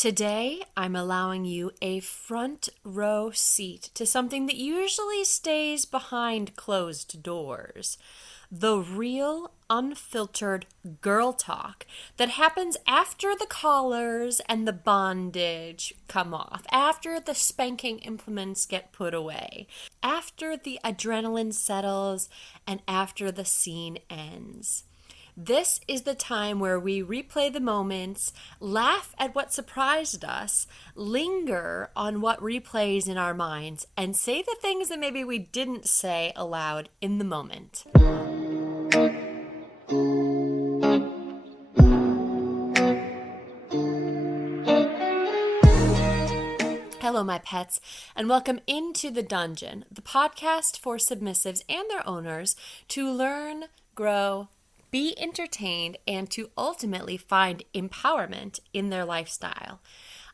Today, I'm allowing you a front row seat to something that usually stays behind closed doors. The real, unfiltered girl talk that happens after the collars and the bondage come off, after the spanking implements get put away, after the adrenaline settles, and after the scene ends. This is the time where we replay the moments, laugh at what surprised us, linger on what replays in our minds, and say the things that maybe we didn't say aloud in the moment. Hello, my pets, and welcome into The Dungeon, the podcast for submissives and their owners to learn, grow, be entertained, and to ultimately find empowerment in their lifestyle.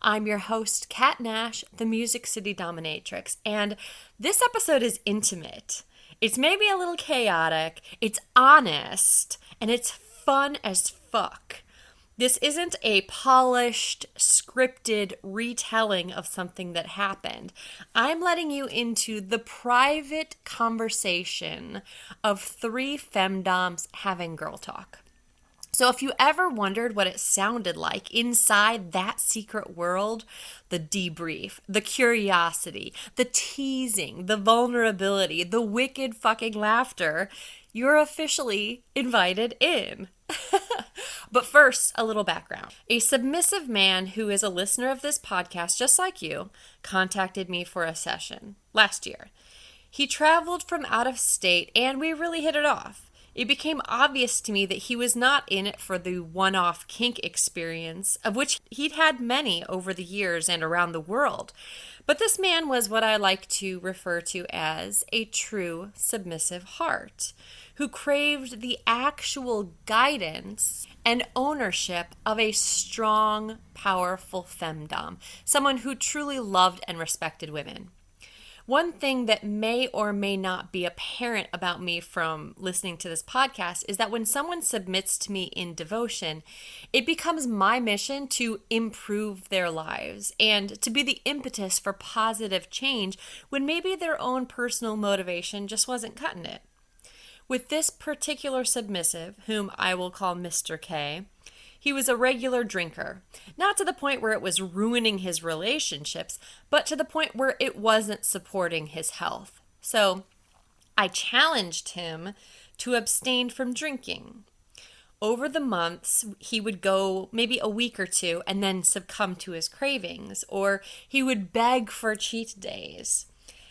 I'm your host, Kat Nash, the Music City Dominatrix, and this episode is intimate. It's maybe a little chaotic, it's honest, and it's fun as fuck. This isn't a polished, scripted retelling of something that happened. I'm letting you into the private conversation of three femdoms having girl talk. So if you ever wondered what it sounded like inside that secret world, the debrief, the curiosity, the teasing, the vulnerability, the wicked fucking laughter, you're officially invited in. But first, a little background. A submissive man who is a listener of this podcast, just like you, contacted me for a session last year. He traveled from out of state and we really hit it off. It became obvious to me that he was not in it for the one-off kink experience, of which he'd had many over the years and around the world. But this man was what I like to refer to as a true submissive heart, who craved the actual guidance and ownership of a strong, powerful femdom, someone who truly loved and respected women. One thing that may or may not be apparent about me from listening to this podcast is that when someone submits to me in devotion, it becomes my mission to improve their lives and to be the impetus for positive change when maybe their own personal motivation just wasn't cutting it. With this particular submissive, whom I will call Mr. K, he was a regular drinker, not to the point where it was ruining his relationships, but to the point where it wasn't supporting his health. So I challenged him to abstain from drinking. Over the months, he would go maybe a week or two and then succumb to his cravings, or he would beg for cheat days.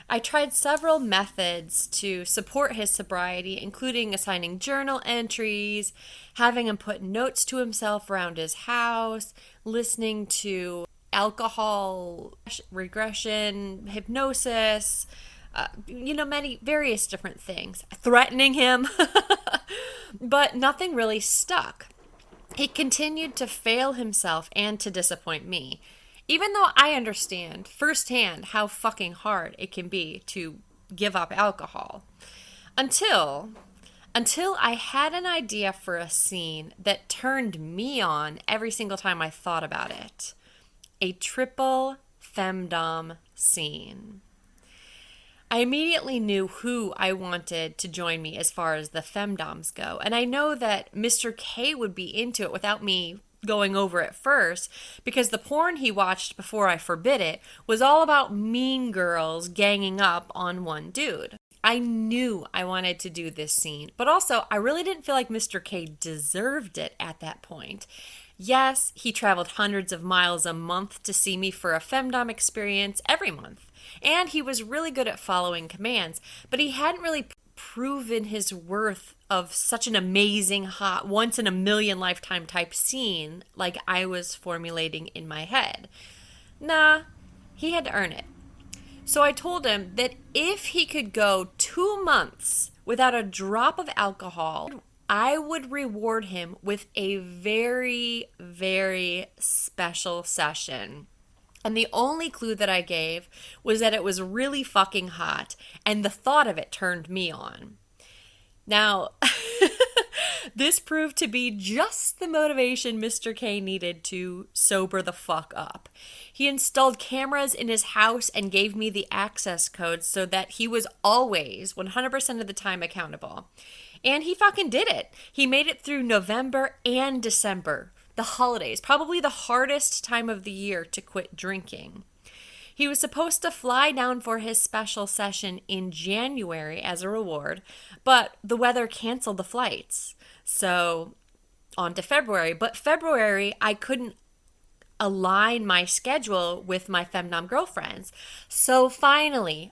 I tried several methods to support his sobriety, including assigning journal entries, having him put notes to himself around his house, listening to alcohol regression, hypnosis, many various different things, threatening him, but nothing really stuck. He continued to fail himself and to disappoint me. Even though I understand firsthand how fucking hard it can be to give up alcohol. Until I had an idea for a scene that turned me on every single time I thought about it. A triple femdom scene. I immediately knew who I wanted to join me as far as the femdoms go. And I know that Mr. K would be into it without me going over it first, because the porn he watched before I forbid it was all about mean girls ganging up on one dude. I knew I wanted to do this scene, but also I really didn't feel like Mr. K deserved it at that point. Yes, he traveled hundreds of miles a month to see me for a femdom experience every month, and he was really good at following commands, but he hadn't really proven his worth of such an amazing, hot, once-in-a-million lifetime type scene like I was formulating in my head. Nah, he had to earn it. So I told him that if he could go 2 months without a drop of alcohol, I would reward him with a very, very special session. And the only clue that I gave was that it was really fucking hot, and the thought of it turned me on. Now, This proved to be just the motivation Mr. K needed to sober the fuck up. He installed cameras in his house and gave me the access codes so that he was always 100% of the time accountable. And he fucking did it. He made it through November and December, the holidays, probably the hardest time of the year to quit drinking. He was supposed to fly down for his special session in January as a reward, but the weather canceled the flights. So on to February. But February, I couldn't align my schedule with my Femdom girlfriends. So finally,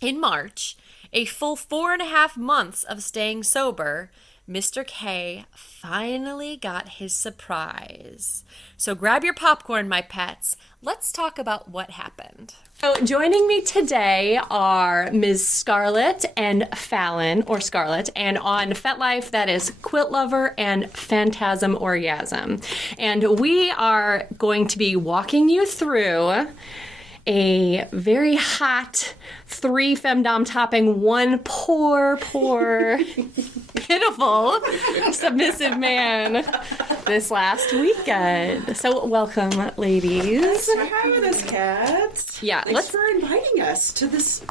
in March, a full 4.5 months of staying sober, Mr. K finally got his surprise. So grab your popcorn, my pets. Let's talk about what happened. So joining me today are Ms. Scarlett and Fallon, or Scarlett, and on Fetlife, that is Quilt Lover and PhantasmOrgasm. And we are going to be walking you through a very hot 3 femdom topping 1 poor, pitiful, submissive man this last weekend. So welcome, ladies. Thanks for having us, Kat. Yeah, Thanks for inviting us to this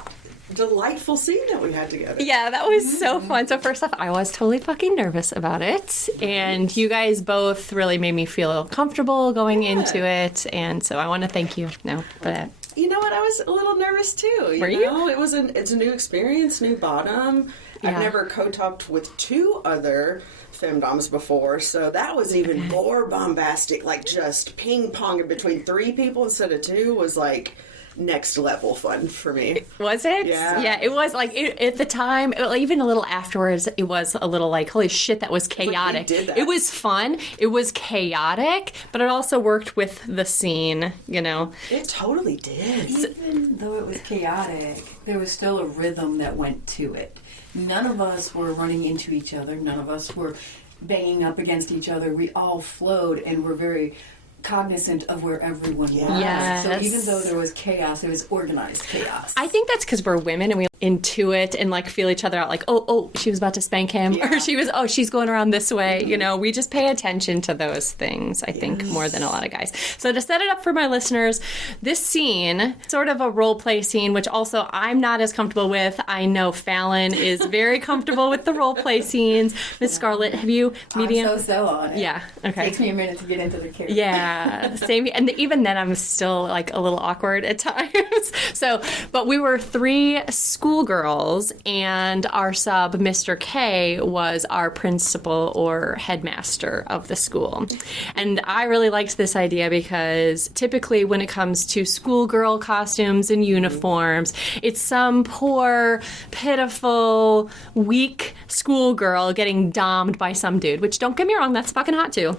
delightful scene that we had together. Yeah, that was so fun. So first off, I was totally fucking nervous about it. And you guys both really made me feel comfortable going into it. And so I want to thank you now for that. You know what? I was a little nervous too. Were you? It's a new experience, new bottom. Yeah. I've never co-topped with 2 other femdoms before, so that was even more bombastic. Like just ping ponging between 3 people instead of 2 was like next level fun for me. Was it? Yeah. It was like at the time, even a little afterwards, it was a little like, holy shit, that was chaotic. Did that. It was fun. It was chaotic, but it also worked with the scene, you know. It totally did. Even though it was chaotic, there was still a rhythm that went to it. None of us were running into each other. None of us were banging up against each other. We all flowed and were very cognizant of where everyone was. Yes. So even though there was chaos, it was organized chaos. I think that's because we're women and we intuit and like feel each other out like, oh, she was about to spank him. Yeah. Or she's going around this way. You know, we just pay attention to those things, I think, more than a lot of guys. So to set it up for my listeners, this scene, sort of a role play scene, which also I'm not as comfortable with. I know Fallon is very comfortable with the role play scenes. Miss Scarlett, have you medium? I'm so on it. Yeah. Okay. Takes me a minute to get into the character. Yeah, same. And even then, I'm still like a little awkward at times. So, but we were 3 schoolgirls, and our sub, Mr. K, was our principal or headmaster of the school. And I really liked this idea because typically when it comes to schoolgirl costumes and uniforms, it's some poor, pitiful, weak schoolgirl getting dommed by some dude, which don't get me wrong, that's fucking hot too.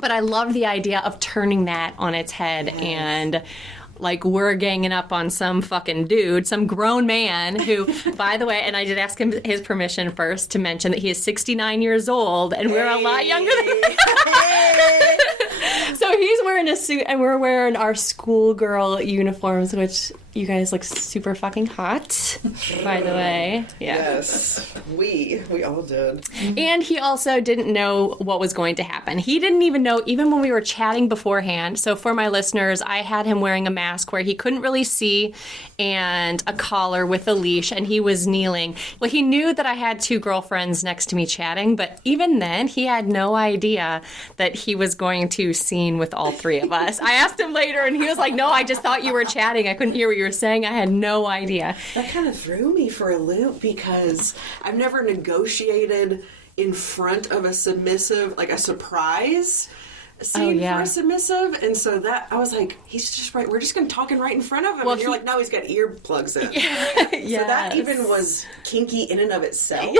But I love the idea of turning that on its head and like we're ganging up on some fucking dude, some grown man who, by the way, and I did ask him his permission first to mention that he is 69 years old and we're a lot younger than him. So he's wearing a suit and we're wearing our schoolgirl uniforms, which you guys look super fucking hot, by the way. Yeah. Yes, we all did. And he also didn't know what was going to happen. He didn't even know, even when we were chatting beforehand. So for my listeners, I had him wearing a mask where he couldn't really see and a collar with a leash, and he was kneeling. Well, he knew that I had 2 girlfriends next to me chatting, but even then, he had no idea that he was going to scene with all 3 of us. I asked him later, and he was like, no, I just thought you were chatting. I couldn't hear what you were saying. I had no idea. That kind of threw me for a loop because I've never negotiated in front of a submissive, like a surprise scene for a submissive, and so that I was like, he's just right. We're just going to talking right in front of him, and you're like, no, he's got earplugs in. Yeah. So that even was kinky in and of itself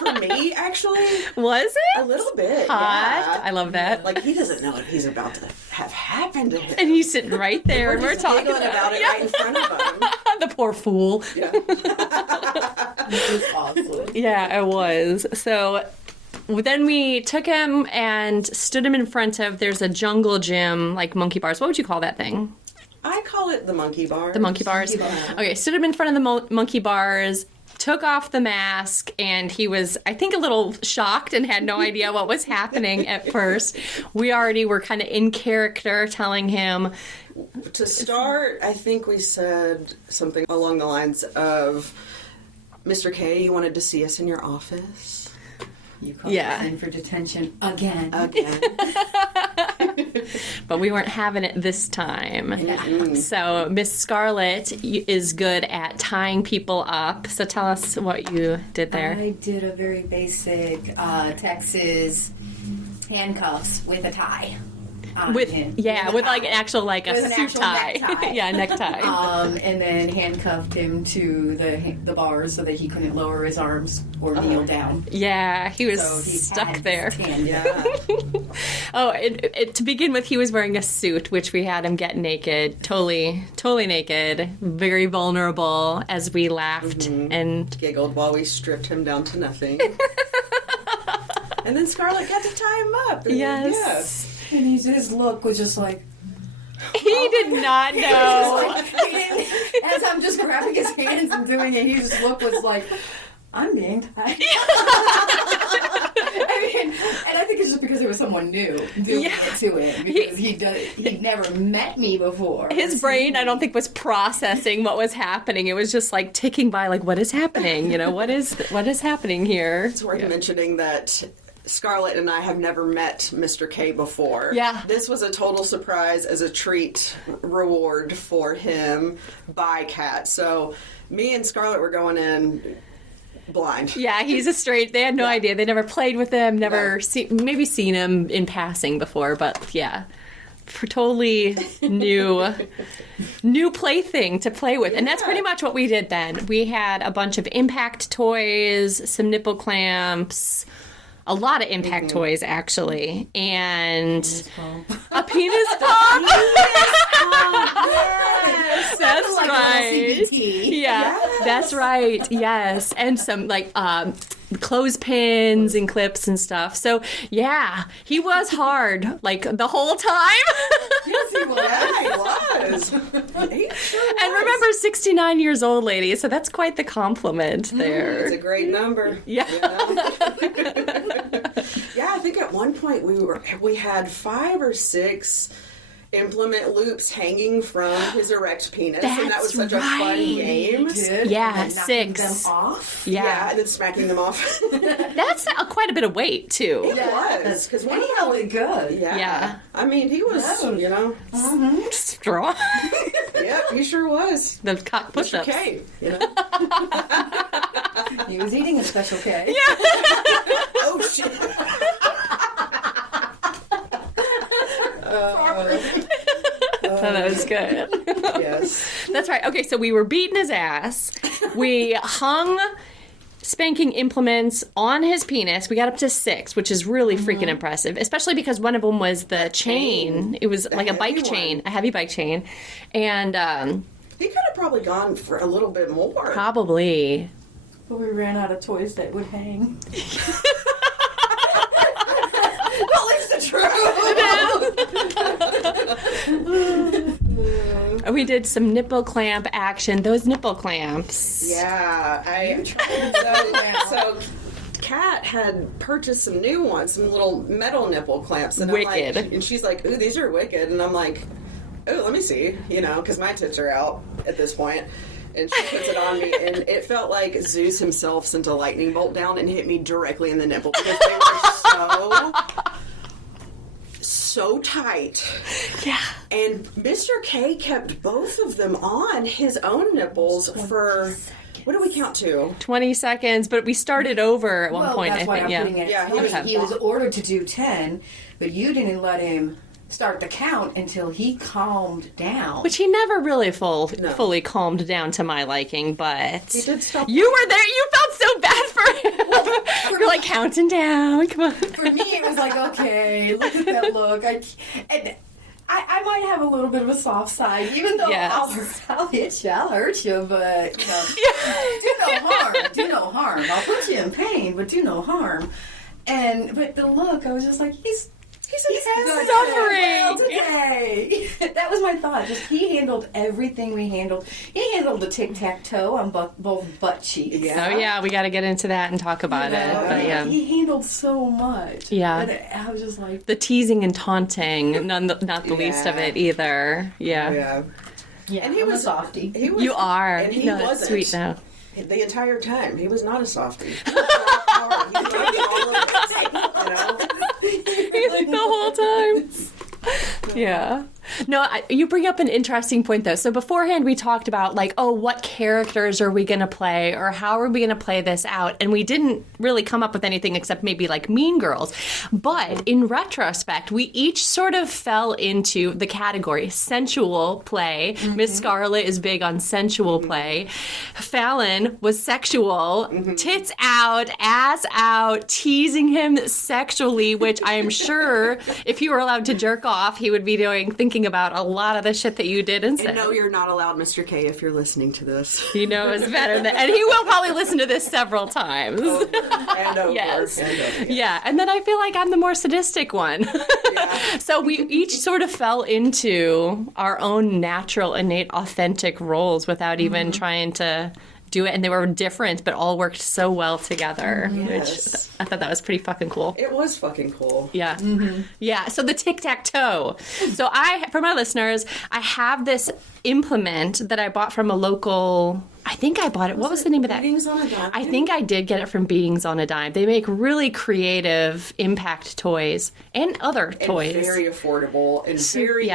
for me, actually. Was it? A little bit. Hot. Yeah. I love that. Like he doesn't know what he's about to have happened to him, And he's sitting right there, and we're talking about it right in front of him. The poor fool. Yeah. It was awesome. Yeah, it was. So then we took him and stood him in front of, there's a jungle gym, like monkey bars. What would you call that thing? I call it the monkey bar. The monkey bars. Okay, stood him in front of the monkey bars, took off the mask, and he was, I think, a little shocked and had no idea what was happening at first. We already were kind of in character telling him. To start, I think we said something along the lines of, Mr. K, you wanted to see us in your office? You called us in for detention again. But we weren't having it this time. Mm-mm. So Miss Scarlett is good at tying people up. So tell us what you did there. I did a very basic Texas handcuffs with a tie. With like an actual a suit tie. Necktie. Necktie. And then handcuffed him to the bars so that he couldn't lower his arms or kneel down. Yeah, he was stuck there. To begin with, he was wearing a suit, which we had him get naked, totally naked, very vulnerable as we laughed and giggled while we stripped him down to nothing. And then Scarlett got to tie him up. Yes. And his look was just like... He did not know. As I'm just grabbing his hands and doing it, his look was like, I'm being tied. And I think it's just because it was someone new doing it to him. Because he'd never met me before. His brain, I don't think, was processing what was happening. It was just like ticking by, like, what is happening? What is happening here? It's worth mentioning that Scarlett and I have never met Mr. K before. Yeah. This was a total surprise as a treat reward for him by Kat. So me and Scarlett were going in blind. Yeah, he's a straight. They had no idea. They never played with him, maybe seen him in passing before, but yeah. For totally new plaything to play with. And that's pretty much what we did then. We had a bunch of impact toys, some nipple clamps, a lot of impact toys, actually, and a penis pump. Yes. That's like right. That's right. Yes, and some clothespins and clips and stuff. So yeah, he was hard like the whole time. Yes, he was. Yeah, he was. He sure was. And remember, 69 years old, lady. So that's quite the compliment there. It's a great number. Yeah. Yeah, I think at one point we had 5 or 6 implement loops hanging from his erect penis, and that was such a fun game. Yeah, 6. Them off. Yeah, and then smacking them off. That's quite a bit of weight too. It was because And he held it good. Yeah. I mean, he was, Strong. Yep, he sure was. The cock push-ups. Okay, He was eating a special K. Yeah. Oh shit. That was good. Yes. That's right. Okay, so we were beating his ass. We hung spanking implements on his penis. We got up to 6, which is really freaking impressive, especially because one of them was the chain. It was like a bike chain, a heavy bike chain. And he could have probably gone for a little bit more. Probably. But we ran out of toys that would hang. Well, it's the truth. We did some nipple clamp action. Those nipple clamps. Yeah, so Kat had purchased some new ones, some little metal nipple clamps, and Wicked. and she's like, "Ooh, these are wicked," and I'm like, "Oh, let me see," because my tits are out at this point. And she puts it on me, and it felt like Zeus himself sent a lightning bolt down and hit me directly in the nipple because they were so tight. Yeah. And Mr. K kept both of them on his own nipples for, what do we count to? 20 seconds, but we started over at one point, That's why I think. I'm putting it. Yeah, He was ordered to do 10, but you didn't let him start the count until he calmed down. Which he never really fully calmed down to my liking, but He did stop. you were there. You felt so bad for him. You're like counting down. Come on. For me, it was like, okay, look at that look. I might have a little bit of a soft side, even though I'll hit you, I'll hurt you, but do no harm. Do no harm. I'll put you in pain, but do no harm. But the look, I was just like, he's suffering today. That was my thought. Just he handled everything we handled. He handled the tic-tac-toe on both butt cheeks. Yeah. Oh, yeah, we got to get into that and talk about it. But, yeah. He handled so much. Yeah. And I was just like... The teasing and taunting, not the least of it either. Yeah. Yeah. Yeah, and he was a softie. You are. And he no, wasn't. that's sweet now. The entire time, he was not a softie. He was hard. He was all over it, Like the whole time. Yeah. No, you bring up an interesting point, though. So beforehand, we talked about, like, oh, what characters are we going to play, or how are we going to play this out? And we didn't really come up with anything except maybe, like, Mean Girls. But in retrospect, we each sort of fell into the category sensual play. Miss Scarlett is big on sensual play. Fallon was sexual, tits out, ass out, teasing him sexually, which I am sure if he were allowed to jerk off, he would be thinking about a lot of the shit that you did and said. And no, you're not allowed, Mr. K, if you're listening to this. He knows better than, and he will probably listen to this several times. Over and over. Yes. And over. Yeah, and then I feel like I'm the more sadistic one. Yeah. So we each sort of fell into our own natural, innate, authentic roles without even trying to do it, and they were different, but all worked so well together, Yes. which I thought that was pretty fucking cool. It was fucking cool. Yeah. Yeah. So the tic-tac-toe. So for my listeners, I have this implement that I bought from a local, I think I bought it. What was the name of that? Beatings on a Dime? I think I did get it from Beatings on a Dime. They make really creative impact toys and other toys. And very affordable and very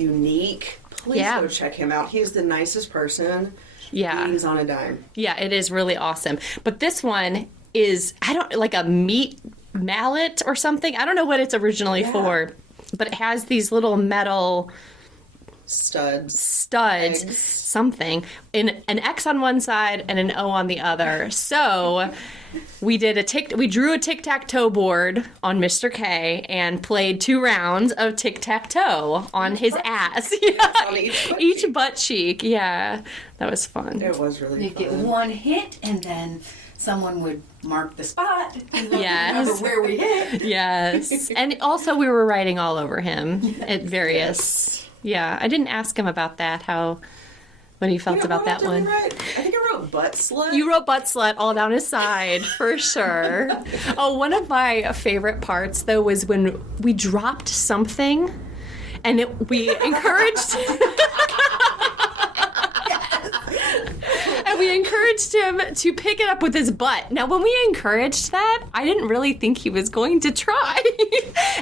unique. Please go check him out. He's the nicest person. Yeah. Beatings on a Dime. Yeah, it is really awesome. But this one is, like a meat mallet or something. I don't know what it's originally for, but it has these little metal studs, Eggs. something, in an X on one side and an O on the other. So we drew a tic-tac-toe board on Mr. K and played 2 rounds of tic-tac-toe on his ass. Yeah. On Each butt cheek. Yeah. That was fun. It was really You'd fun. get one hit, and then someone would mark the spot. And remember Yes. where we hit. Yes. And also we were writing all over him at various... Yeah. I didn't ask him about that, what he felt about that one. I think I wrote butt slut. You wrote butt slut all down his side, for sure. Oh, one of my favorite parts, though, was when we dropped something and we encouraged... And we encouraged him to pick it up with his butt. Now, when we encouraged that, I didn't really think he was going to try.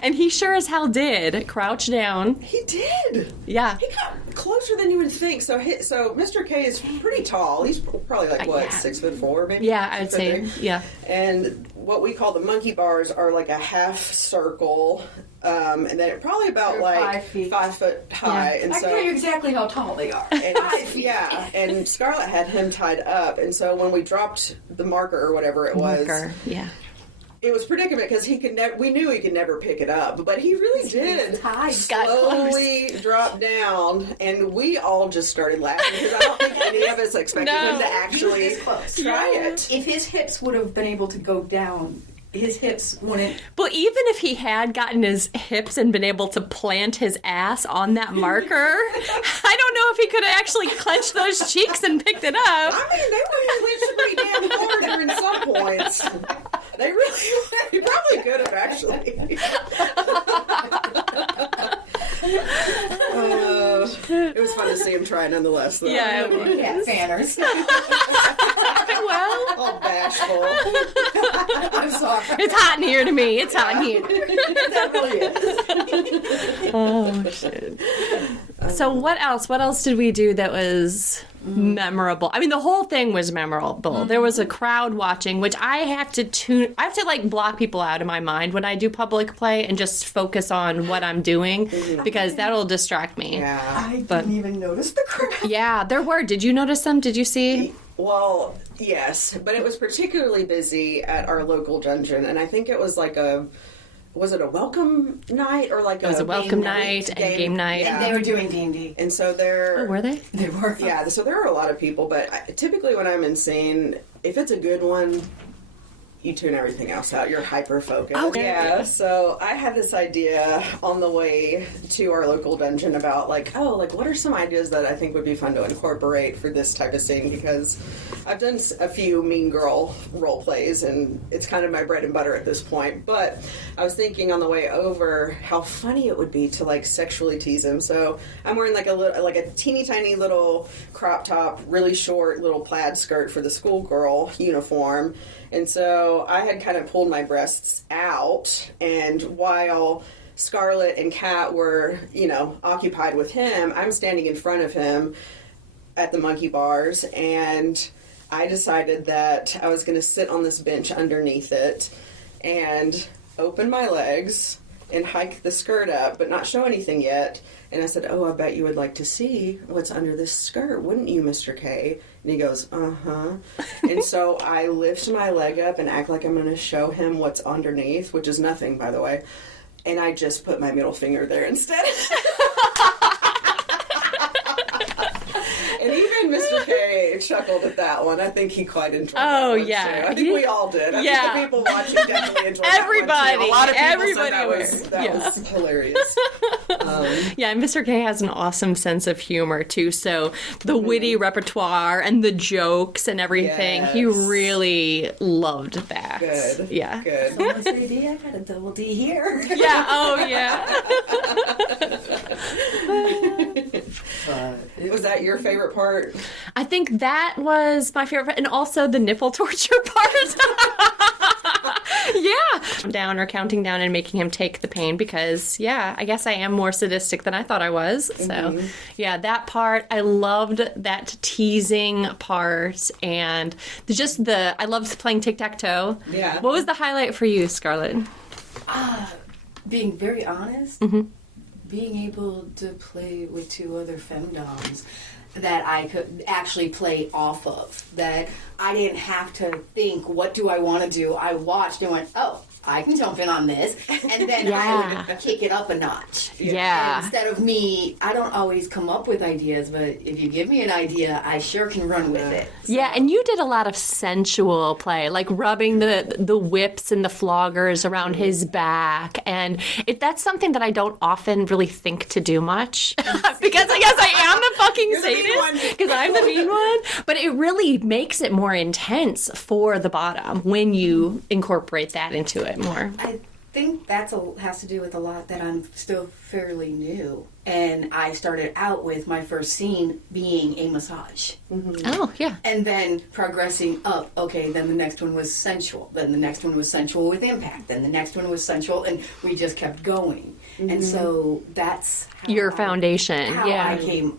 And he sure as hell did. Crouch down. He did. Yeah. He got closer than you would think. So Mr. K is pretty tall. He's probably like, 6'4", maybe? Yeah, I would say, yeah. And what we call the monkey bars are like a half circle. And then probably about They're like 5 feet. 5 foot high. Yeah. And I so can tell you exactly how tall they are. And, 5 feet. yeah, and Scarlett had him tied up, and so when we dropped the marker or whatever it was, Yeah. it was predicament because we knew he could never pick it up, but he really did slowly drop down, and we all just started laughing because I don't think any of us expected him to actually try it. If his hips would have been able to go down, his hips wouldn't. But even if he had gotten his hips and been able to plant his ass on that marker, I don't know if he could have actually clenched those cheeks and picked it up. I mean, they were clenched pretty damn hard during some points. He probably could have actually. It was fun to see him try nonetheless, though. Yeah, it was. Cat fanners. Well, All bashful. I'm sorry. it's hot in here to me. It's hot in here. That really is. Oh, shit. So what else? What else did we do that was memorable? I mean, the whole thing was memorable. There was a crowd watching, which I have to like block people out of my mind when I do public play and just focus on what I'm doing because that'll distract me. Yeah. I didn't even notice the crowd. Yeah, there were. Did you notice them? Did you see? Well, yes, but it was particularly busy at our local dungeon, and I think it was like was it a welcome night or like It was a welcome night and game night. Yeah. They were doing D&D. And so there... Oh, were they? They were. Yeah, so there are a lot of people, but typically when I'm in scene, if it's a good one, you tune everything else out. You're hyper-focused. Okay. Yeah, so I had this idea on the way to our local dungeon about, like, what are some ideas that I think would be fun to incorporate for this type of scene, because I've done a few mean girl role plays, and it's kind of my bread and butter at this point, but I was thinking on the way over how funny it would be to, like, sexually tease him. So I'm wearing, like, a teeny tiny little crop top, really short little plaid skirt for the schoolgirl uniform. And so I had kind of pulled my breasts out, and while Scarlett and Kat were, occupied with him, I'm standing in front of him at the monkey bars, and I decided that I was going to sit on this bench underneath it and open my legs and hike the skirt up, but not show anything yet. And I said, I bet you would like to see what's under this skirt, wouldn't you, Mr. K? And he goes, uh-huh. And so I lift my leg up and act like I'm going to show him what's underneath, which is nothing, by the way. And I just put my middle finger there instead. And even Mr. K chuckled at that one. I think he quite enjoyed that one, too. I think we all did. I think the people watching definitely enjoyed that one, too. A lot of people said that was hilarious. Yeah, and Mr. K has an awesome sense of humor, too. So the witty repertoire and the jokes and everything, he really loved that. Good. Yeah. Good. Someone say D, I got a double D here. Yeah, oh, yeah. Was that your favorite part? I think that was my favorite, and also the nipple torture part. Yeah. Counting down and making him take the pain, because, I guess I am more sadistic than I thought I was. So, that part, I loved that teasing part, and I loved playing tic-tac-toe. Yeah. What was the highlight for you, Scarlett? Being very honest, being able to play with two other femdoms that I could actually play off of, that I didn't have to think, what do I want to do? I watched and went, I can jump in on this, and then I would kick it up a notch. Yeah. And instead of me, I don't always come up with ideas, but if you give me an idea, I sure can run with it. So. Yeah, and you did a lot of sensual play, like rubbing the whips and the floggers around his back, and that's something that I don't often really think to do much, because I guess I am the fucking sadist, because I'm the mean one, but it really makes it more intense for the bottom when you incorporate that into it more. I think that has to do with a lot that I'm still fairly new. And I started out with my first scene being a massage. Oh, yeah. And then progressing up, then the next one was sensual. Then the next one was sensual with impact. Then the next one was sensual, and we just kept going. And so that's how your foundation. How I came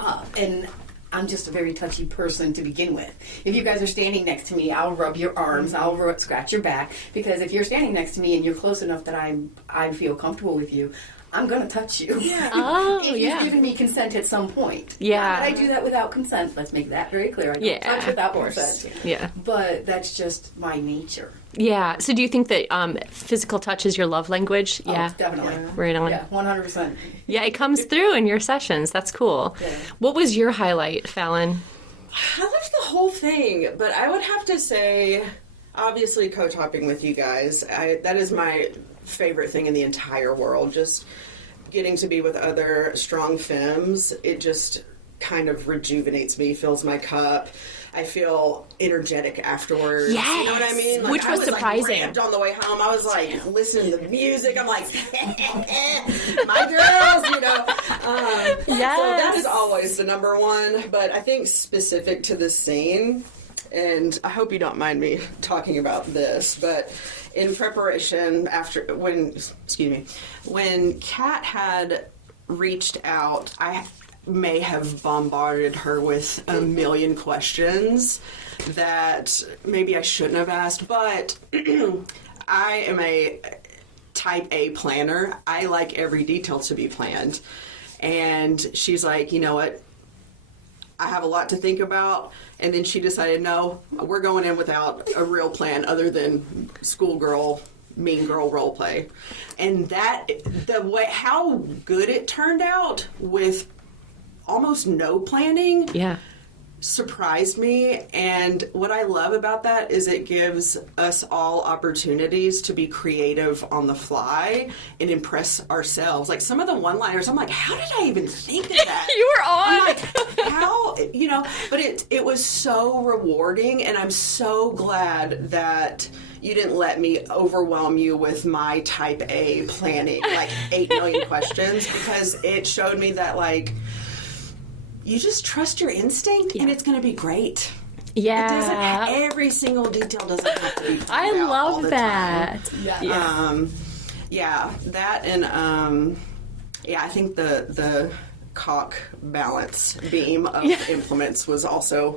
up. And I'm just a very touchy person to begin with. If you guys are standing next to me, I'll rub your arms, I'll scratch your back, because if you're standing next to me and you're close enough that I feel comfortable with you, I'm going to touch you. Yeah. If you've given me consent at some point. Yeah. Not that I do that without consent. Let's make that very clear. I don't touch without consent. Yeah. But that's just my nature. Yeah. So do you think that physical touch is your love language? Oh, definitely. Right on. Yeah, 100%. Yeah, it comes through in your sessions. That's cool. Yeah. What was your highlight, Fallon? I loved the whole thing, but I would have to say, obviously, co-topping with you guys. That is my favorite thing in the entire world. Just getting to be with other strong femmes, it just kind of rejuvenates me, fills my cup. I feel energetic afterwards. Yes. You know what I mean? Like, which was surprising. Like, on the way home, I was like listening to the music. I'm like, my girls, Yes. So that is always the number one. But I think specific to this scene, and I hope you don't mind me talking about this, but in preparation when Kat had reached out, I may have bombarded her with a million questions that maybe I shouldn't have asked, but I am a type A planner. I like every detail to be planned. And she's like, you know what? I have a lot to think about. And then she decided, no, we're going in without a real plan other than schoolgirl, mean girl role play. And how good it turned out with almost no planning. Yeah. surprised me, and what I love about that is it gives us all opportunities to be creative on the fly and impress ourselves. Like some of the one-liners, I'm like, how did I even think of that? You were on. I'm like, how, but it was so rewarding, and I'm so glad that you didn't let me overwhelm you with my type A planning, like 8 million questions, because it showed me that, like, you just trust your instinct, and it's going to be great. Yeah. It doesn't, every single detail doesn't have to be planned I out all love the that. time. Yeah. I think the cock balance beam of implements was also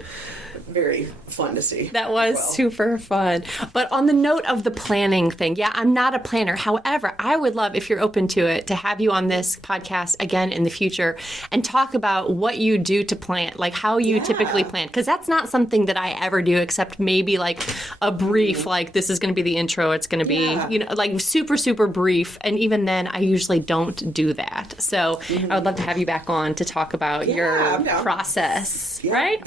very fun to see. That was super fun. But on the note of the planning thing, I'm not a planner. However, I would love, if you're open to it, to have you on this podcast again in the future and talk about what you do to plan, like how you typically plan. Because that's not something that I ever do, except maybe like a brief, like this is going to be the intro. It's going to be, like super, super brief. And even then, I usually don't do that. So I would love to have you back on to talk about your process. Yeah, right?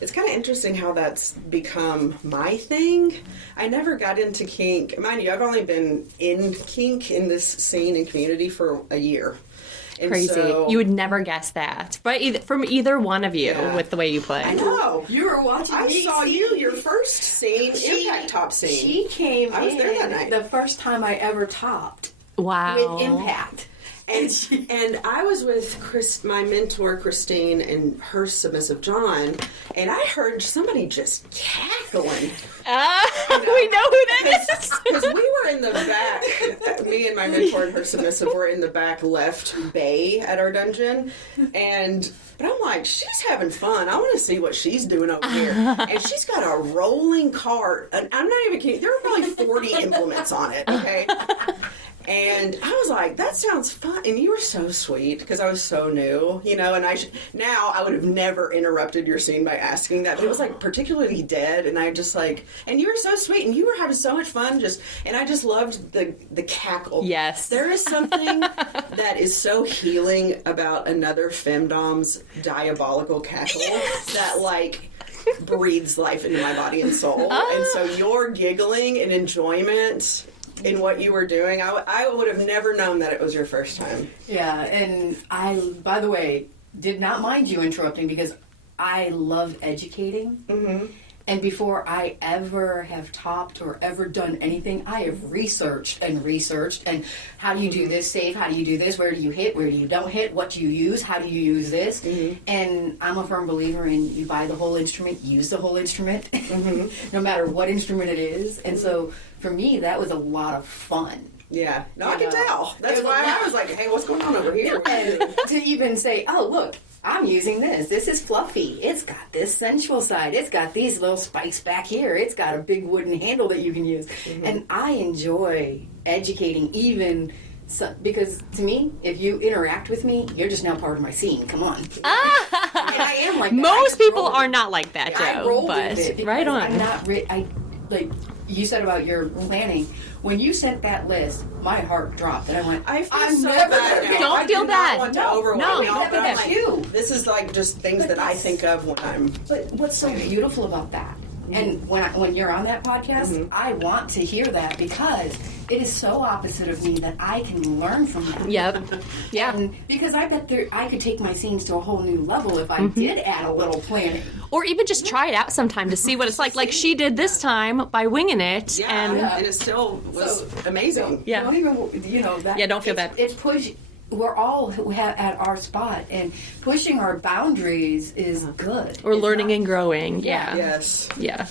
It's kind of interesting how that's become my thing. I never got into kink. Mind you, I've only been in kink in this scene and community for a year. And crazy. So, you would never guess that. But from either one of you with the way you play. I know. You were watching I me. saw you, your first scene, Impact Top scene. She came I was in there that night. the first time I ever topped Wow. with Impact. And I was with my mentor, Christine, and her submissive, John, and I heard somebody just cackling. We know who that is. Because we were in the back, me and my mentor and her submissive were in the back left bay at our dungeon, but I'm like, she's having fun. I want to see what she's doing over here. And she's got a rolling cart, and I'm not even kidding, there were probably 40 implements on it, okay? And I was like, that sounds fun. And you were so sweet because I was so new, and now I would have never interrupted your scene by asking that. But it was like particularly dead. And I just and you were so sweet and you were having so much fun. And I just loved the cackle. Yes. There is something that is so healing about another Femdom's diabolical cackle that breathes life into my body and soul. And so your giggling and enjoyment in what you were doing, I would have never known that it was your first time. Yeah, and I, by the way, did not mind you interrupting because I love educating. Mm-hmm. And before I ever have topped or ever done anything, I have researched and how do you do this safe? How do you do this? Where do you hit? Where do you don't hit? What do you use? How do you use this? Mm-hmm. And I'm a firm believer in you buy the whole instrument, use the whole instrument, no matter what instrument it is. And so for me, that was a lot of fun. Yeah. No, I can tell. That's why I was like, hey, what's going on over here? And to even say, oh, look, I'm using this. This is fluffy. It's got this sensual side. It's got these little spikes back here. It's got a big wooden handle that you can use. Mm-hmm. And I enjoy educating because to me, if you interact with me, you're just now part of my scene. Come on. And I am like that. Most people are not like that, Joe. I roll with it right on. I'm not... you said about your planning. When you sent that list, my heart dropped, and I went, I'm so bad. Don't feel bad. No, this is just things that I think of when I'm... But what's so beautiful about that? And when you're on that podcast, I want to hear that because it is so opposite of me that I can learn from that. Yep. Yeah. And because I bet I could take my scenes to a whole new level if I did add a little planning. Or even just try it out sometime to see what it's like. Like she did this time by winging it. Yeah, and it still was amazing. Yeah. Don't even, that. Yeah, don't feel bad. It's push. We're all at our spot, and pushing our boundaries is good. Or learning and growing. Yeah. Yes. Yeah.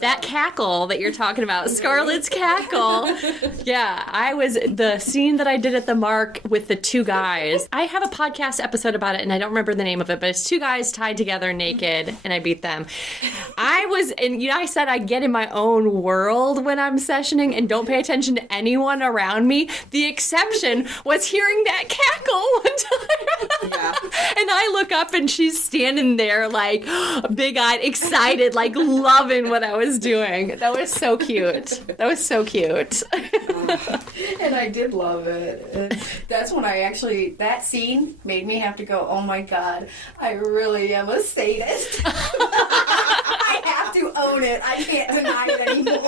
That cackle that you're talking about, Scarlett's cackle. Yeah, the scene that I did at the Mark with the two guys. I have a podcast episode about it, and I don't remember the name of it, but it's two guys tied together naked, and I beat them. I said I get in my own world when I'm sessioning and don't pay attention to anyone around me. The exception was hearing that cackle one time. Yeah. And I look up and she's standing there like big-eyed, excited, like loving what I was doing. That was so cute. That was so cute. And I did love it. And that's when that scene made me have to go, oh my God, I really am a sadist. I have to own it. I can't deny it anymore.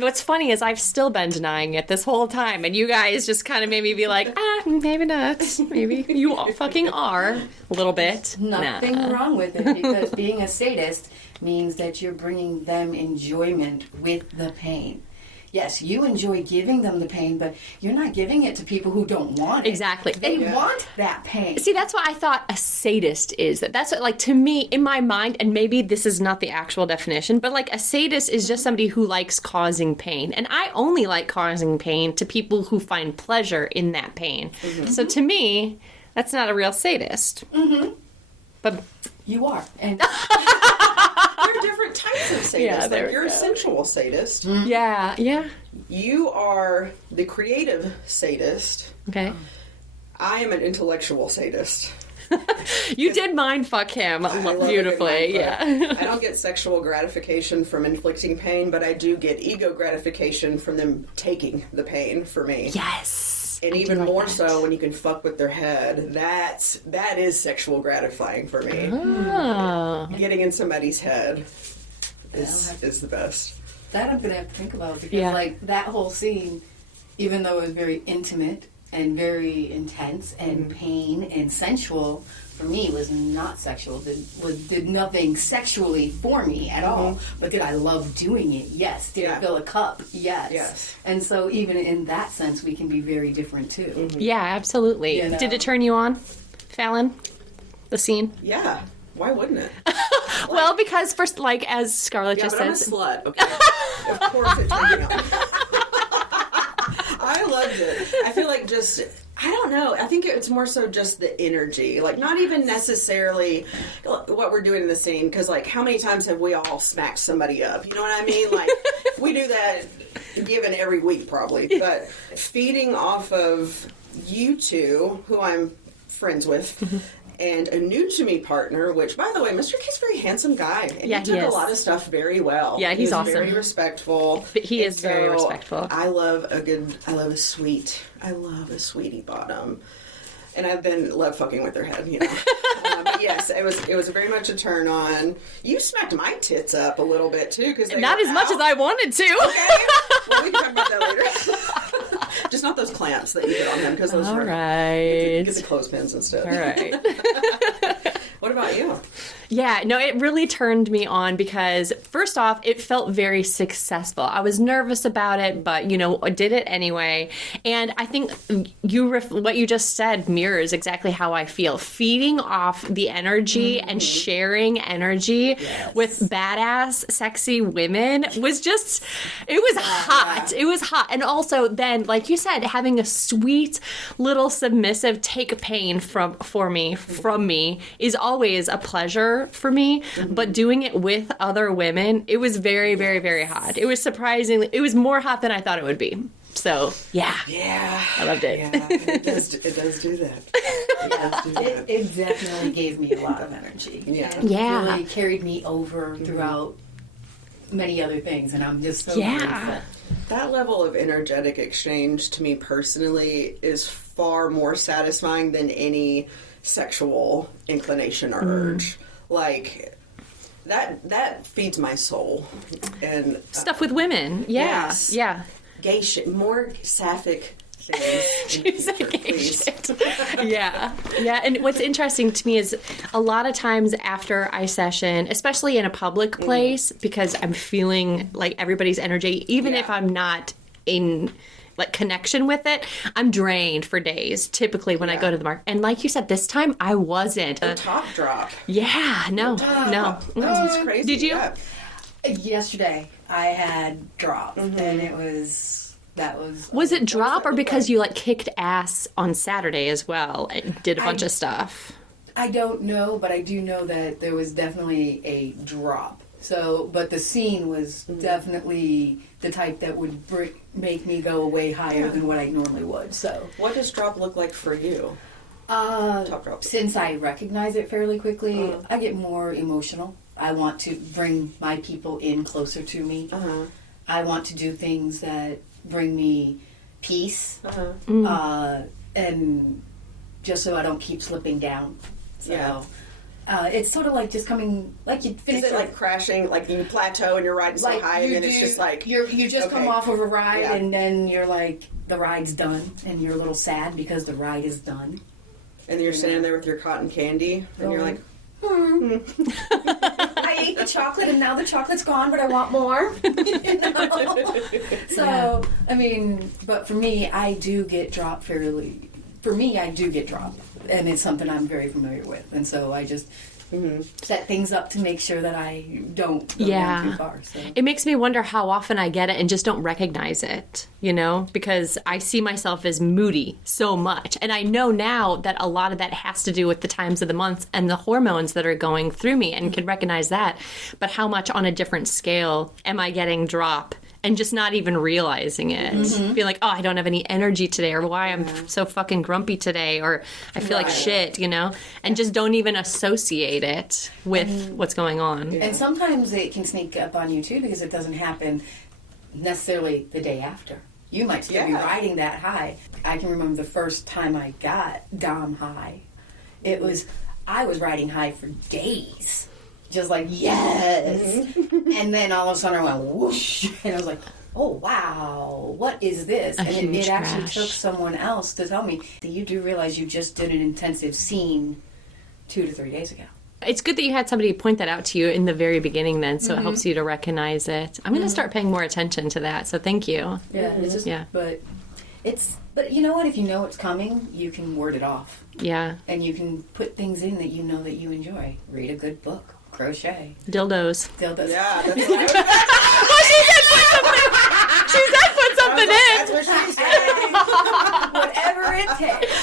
What's funny is I've still been denying it this whole time, and you guys just kind of made me be like, maybe not. Maybe you fucking are a little bit. Nothing wrong with it, because being a sadist means that you're bringing them enjoyment with the pain. Yes, you enjoy giving them the pain, but you're not giving it to people who don't want it. Exactly. They want that pain. See, that's what I thought a sadist is. That's what, like, to me, in my mind, and maybe this is not the actual definition, but like a sadist is just somebody who likes causing pain. And I only like causing pain to people who find pleasure in that pain. Mm-hmm. So to me, that's not a real sadist. Mm-hmm. But you are. And there are different types of sadists. Yeah, like you're a sensual sadist. Mm-hmm. Yeah. You are the creative sadist. Okay. I am an intellectual sadist. You did mind fuck him beautifully. Yeah. I don't get sexual gratification from inflicting pain, but I do get ego gratification from them taking the pain for me. Yes. And even more so when you can fuck with their head. That is sexual gratifying for me. Oh. Getting in somebody's head is the best. That I'm gonna have to think about, because like that whole scene, even though it was very intimate and very intense and pain and sensual, for me was not sexual. Did nothing sexually for me at all. But did I love doing it? Yes. Did it fill a cup? Yes. And so even in that sense, we can be very different too. Mm-hmm. Yeah, absolutely. You know? Did it turn you on, Fallon? The scene? Yeah. Why wouldn't it? Well, because first, like as Scarlett just said, I'm a slut. Okay. Of course it turned me on. I loved it. I feel like I don't know. I think it's more so just the energy. Like, not even necessarily what we're doing in the scene. Because, like, how many times have we all smacked somebody up? You know what I mean? Like, we do that given every week, probably. But feeding off of you two, who I'm friends with, and a new-to-me partner, which, by the way, Mr. K's a very handsome guy. And he took a lot of stuff very well. Yeah, he's awesome. Very respectful. He is very respectful. I love a sweetie bottom. And I've love fucking with their head, you know. But yes, it was very much a turn on. You smacked my tits up a little bit, too. Not as much as I wanted to. Okay. Well, we can talk about that later. Just not those clamps that you put on him, because those All are... right. Get the clothespins instead. All right. What about you? Yeah, no, it really turned me on because, first off, it felt very successful. I was nervous about it, but, I did it anyway. And I think what you just said mirrors exactly how I feel. Feeding off the energy and sharing energy with badass, sexy women was just, it was hot. It was hot. And also then, like you said, having a sweet little submissive take pain from me is always a pleasure for me, but doing it with other women, it was very, very, very hot. It was surprisingly, it was more hot than I thought it would be. So, yeah. I loved it. Yeah, it does do that. It definitely gave me a lot of energy. Yeah. And it really carried me over throughout many other things, and I'm just so grateful. That level of energetic exchange, to me personally, is far more satisfying than any sexual inclination or urge. Like, that feeds my soul. And stuff with women. Yes. Yeah. Gay shit. More sapphic things. She said gay shit. Yeah. And what's interesting to me is a lot of times after I session, especially in a public place, because I'm feeling like everybody's energy, even if I'm not in connection with it, I'm drained for days typically when I go to the market. And like you said, this time I wasn't. A top drop. Yeah, no. That was crazy. Did you? Yeah. Yesterday I had drop, and it was Was it drop or because you kicked ass on Saturday as well and did a bunch of stuff? I don't know, but I do know that there was definitely a drop. So, but the scene was definitely the type that would make me go way higher than what I normally would. So, what does drop look like for you? Top drop. Since I recognize it fairly quickly, I get more emotional. I want to bring my people in closer to me. I want to do things that bring me peace, and just so I don't keep slipping down. So, it's sort of like just coming, like you finish. Is it like crashing, like you plateau and you're riding so high, and then it's just like you just come off of a ride, and then you're like, the ride's done, and you're a little sad because the ride is done. And you're standing there with your cotton candy, and you're like, I ate the chocolate, and now the chocolate's gone, but I want more. So, I mean, but for me, I do get dropped fairly. For me, I do get dropped, and it's something I'm very familiar with, and so I just set things up to make sure that I don't go down too far. So. It makes me wonder how often I get it and just don't recognize it, you know, because I see myself as moody so much. And I know now that a lot of that has to do with the times of the month and the hormones that are going through me, and can recognize that. But how much on a different scale am I getting drop? And just not even realizing it. Being like, oh, I don't have any energy today, or why I'm so fucking grumpy today, or I feel like shit, you know? And just don't even associate it with what's going on. Yeah. And sometimes it can sneak up on you, too, because it doesn't happen necessarily the day after. You might still be riding that high. I can remember the first time I got Dom high. I was riding high for days. Just like, yes. And then all of a sudden I went whoosh. And I was like, oh, wow, what is this? And it actually took someone else to tell me that you do realize you just did an intensive scene 2 to 3 days ago. It's good that you had somebody point that out to you in the very beginning then, so it helps you to recognize it. I'm going to start paying more attention to that, so thank you. Yeah, it's just, but you know what? If you know it's coming, you can ward it off. Yeah. And you can put things in that you know that you enjoy. Read a good book. Crochet. Dildos. Yeah, that's what She said put something in. That's what she said. Whatever it takes.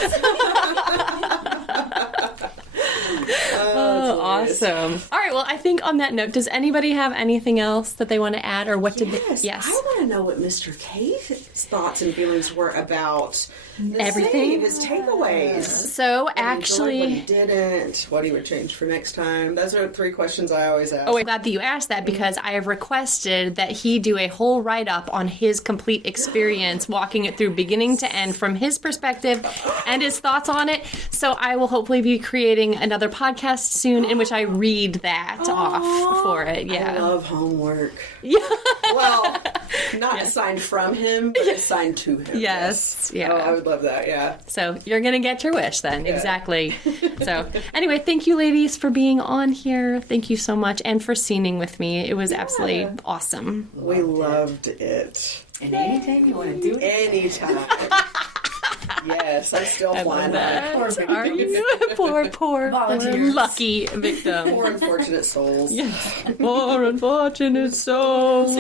Oh, awesome. All right, well, I think on that note, does anybody have anything else that they want to add, or what did they... Yes. I want to know what Mr. K's thoughts and feelings were about everything, his takeaways. So, actually... What he didn't, what he would change for next time. Those are 3 questions I always ask. Oh, I'm glad that you asked that, because I have requested that he do a whole write-up on his complete experience, walking it through beginning to end from his perspective and his thoughts on it. So I will hopefully be creating another podcast soon in which I read that off for it. Yeah. I love homework. Yeah. Well, not assigned from him, but assigned to him. Yes. Yeah. Oh, I would love that. Yeah. So you're going to get your wish then. Yeah. Exactly. So anyway, thank you ladies for being on here. Thank you so much. And for scening with me. It was absolutely awesome. We loved it. And anytime you want to do it. Anytime. Yes, I'm still flying that. Are you? Poor lucky victim. Poor unfortunate souls. Yes. Poor unfortunate souls.